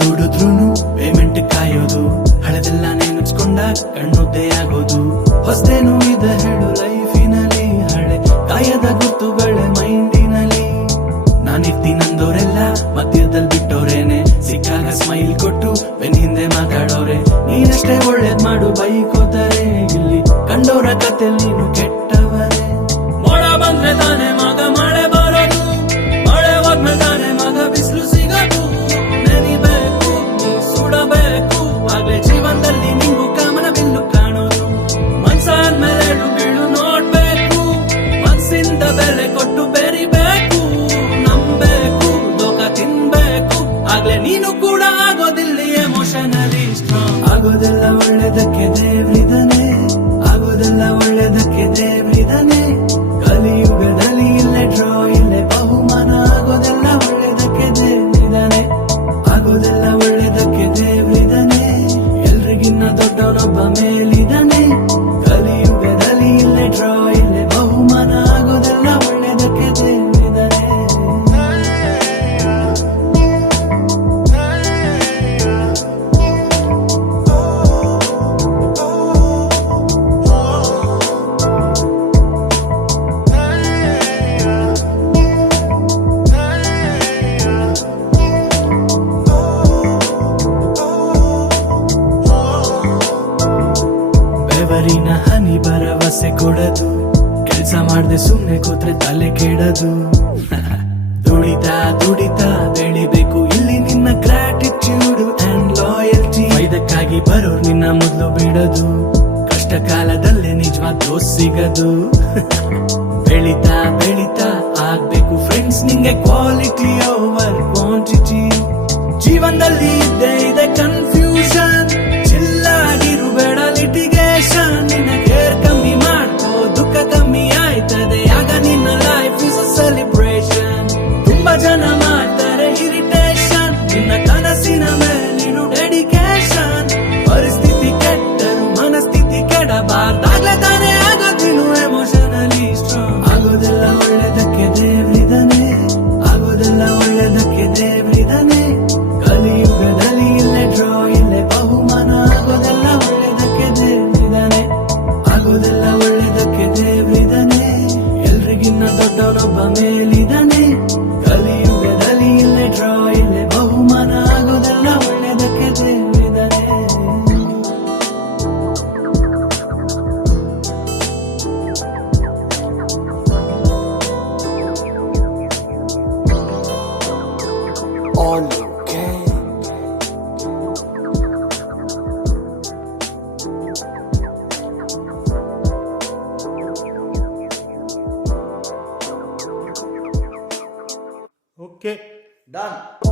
ದುಡಿದ್ರುನು payment ಕಾಯೋದು, ಹಳೆದೆಲ್ಲ ನೆನೆಸ್ಕೊಂಡಾಗ ಕಣ್ಣುದ್ದೆ ಆಗೋದು. ಹೊಸದೇನು ಇದೆ ಹೇಳು ಲೈಫಿನಲ್ಲಿ, ಹಳೆ ಕಾಯದ ಗುರ್ತುಗಳೇ ಮೈಂಡಿನಲ್ಲಿ. ನಾನಿರ್ತೀನಂದೋರೆಲ್ಲ ಮಧ್ಯದಲ್ಲಿ ಬಿಟ್ಟೋರೇನೆ, ಸಿಕ್ಕಾಗ ಸ್ಮೈಲ್ ಕೊಟ್ಟು ಬೆನ್ ಹಿಂದೆ ಮಾತಾಡೋರೆ. ನೀನಷ್ಟೇ ಒಳ್ಳೇದ್ ಮಾಡು ಬೈಕೋತಾರೆ, ಇಲ್ಲಿ ಕಂಡೋರ ಕತೆ ನೀನು ಕೆಟ್ಟವರೇ. ಮೋಡ ಬಂದ್ರೆ ತಾನೆ ಮಗ ಮಳೆ ಬರೋದು, ಮಳೆ ಹೋದ್ಮೇಲೆ ತಾನೆ ಮಗ ಬಿಸಿಲು ಸಿಗೋದು. ನೆನಿಬೇಕು ಸುಡಬೇಕು, ಆಗ್ಲೇ ಜೀವನದಲ್ಲಿ ನಿಂಗು ಕಾಮನ ಬಿಲ್ಲು ಕಾಣೋದು. ಮನ್ಸಾದ್ಮೇಲೆ ಬೀಳು ನೋಡ್ಬೇಕು, ಮನ್ಸಿಂದ ಬೆಲೆ ಕೊಟ್ಟು ಬೆರಿಬೇಕು. ನಂಬೇಕು ಲೋಕ ತಿನ್ಬೇಕು, ಆಗ್ಲೇ ನೀನು ಕೂಡ ಆಗೋದಿಲ್ಲಿ ಎಮೋಷನಲಿ ಸ್ಟ್ರಾಂಗ್. ಆಗೋದೆಲ್ಲ ಒಳ್ಳೇದಕ್ಕೆ ದೇವ್ರಿದಾನೆ, ಆಗೋದೆಲ್ಲ ಒಳ್ಳೇದಕ್ಕೆ ದೇವ್ರಿದಾನೆ. ಕಲಿಯುಗದಲ್ಲಿ ಇಲ್ಲೇ ಡ್ರಾ ಇಲ್ಲೇ ಬಹುಮಾನ, ಆಗೋದೆಲ್ಲ ಒಳ್ಳೇದಕ್ಕೆ ದೇವ್ರಿದಾನೆ, ಆಗೋದೆಲ್ಲ ಒಳ್ಳೇದಕ್ಕೆ ದೇವ್ರಿದಾನೆ. ಎಲ್ರಿಗಿನ್ನ ದೊಡ್ಡವನೊಬ್ಬ ಮೇಲಿದಾನೆ. ಕಲಿಯುಗದಲ್ಲಿ ಇಲ್ಲೇ ಡ್ರಾ ಇಲ್ಲೇ ಬಹುಮಾನ, ಆಗೋದೆಲ್ಲ ಒಳ್ಳೇದಕ್ಕೆ ದೇವ್ರಿದಾನೆ. ಬೆವರಿನ ಹನಿ ಭರವಸೆ ಕೊಡದು, ಕೆಲ್ಸ ಮಾಡ್ದೆ ಸುಮ್ನೆ ಕೂತ್ರೆ ತಲೆ ಕೆಡದು. ದುಡಿತಾ ದುಡಿತಾ ಬೆಳಿಬೇಕು ಇಲ್ಲಿ ನಿನ್ನ ಗ್ರಾಟಿಟ್ಯೂಡ್ ಅಂಡ್ ಲಾಯಲ್ಟಿ. ಇದಕ್ಕಾಗಿ ಬರೋರ್ ನಿನ್ನ ಮೊದಲು ಬಿಡದು, ಕಷ್ಟ ಕಾಲದಲ್ಲೇ ನಿಜವಾದ ದೋಸ್ ಸಿಗದು. ಬೆಳಿತಾ ಬೆಳಿತಾ ಆಗ್ಬೇಕು ಫ್ರೆಂಡ್ಸ್ ನಿಂಗೆ ಕ್ವಾಲಿಟಿ ಓವರ್ ಕ್ವಾಂಟಿಟಿ. ಜೀವನದಲ್ಲಿ ಇದ್ದೇ ಇದೆ ಕನ್ಫ್ಯೂಷನ್, ಚಿಲ್ಲಾಗಿರು ಬೇಡ ಲಿಟಿಗೇಷನ್. ನಿನ್ನ ಕೇರ್ ಕಮ್ಮಿ ಮಾಡ್ಕೋ, ದುಃಖ ಕಮ್ಮಿ ಆಯ್ತದೆ ಆಗ ನಿನ್ನ ಲೈಫ್ ಇಸ್ ಅ ಸೆಲಿಬ್ರೇಷನ್. ತುಂಬಾ ಜನ ಮಾಡ್ತಾರೆ ಇರಿಟೇಷನ್, ನಿನ್ನ ಕನಸಿನ ಮೇಲಿರು ಡೆಡಿಕೇಶನ್. ಪರಿಸ್ಥಿತಿ ಕೆಟ್ಟರು ಮನಸ್ಥಿತಿ ಕೆಡಬಾರ್ದಾಗ್ಲೇ ತಾನೇ ಆಗೋದಿನು ಎಮೋಷನಲಿ ಸ್ಟ್ರಾಂಗ್. ಆಗೋದೆಲ್ಲ ಒಳ್ಳೇದಕ್ಕೆ ದೇವ್ರಿದಾನೆ, ಆಗೋದೆಲ್ಲ ಒಳ್ಳೇದಕ್ಕೆ ದೇವ್ರಿದಾನೆ. ಕಲಿಯುಗದಲ್ಲಿ ಇಲ್ಲೇ ಡ್ರಾ ಇಲ್ಲೇ ಬಹುಮಾನ, ಆಗೋದೆಲ್ಲ ಒಳ್ಳೇದಕ್ಕೆ ದೇವ್ರಿದಾನೆ, ಆಗೋದೆಲ್ಲ ಒಳ್ಳೇದಕ್ಕೆ ದೇವ್ರಿದಾನೆ. ಎಲ್ರಿಗಿನ್ನ ದೊಡ್ಡವನೊಬ್ಬ ಮೇಲಿದಾನೆ. ಕಲಿಯುಗದಲ್ಲಿ ಇಲ್ಲೇ ಡ್ರಾ ಇಲ್ಲೇ ಬಹುಮಾನ, ಆಗೋದೆಲ್ಲ ಒಳ್ಳೇದಕ್ಕೆ ದೇವ್ರಿದಾನೆ. On okay. Okay, done.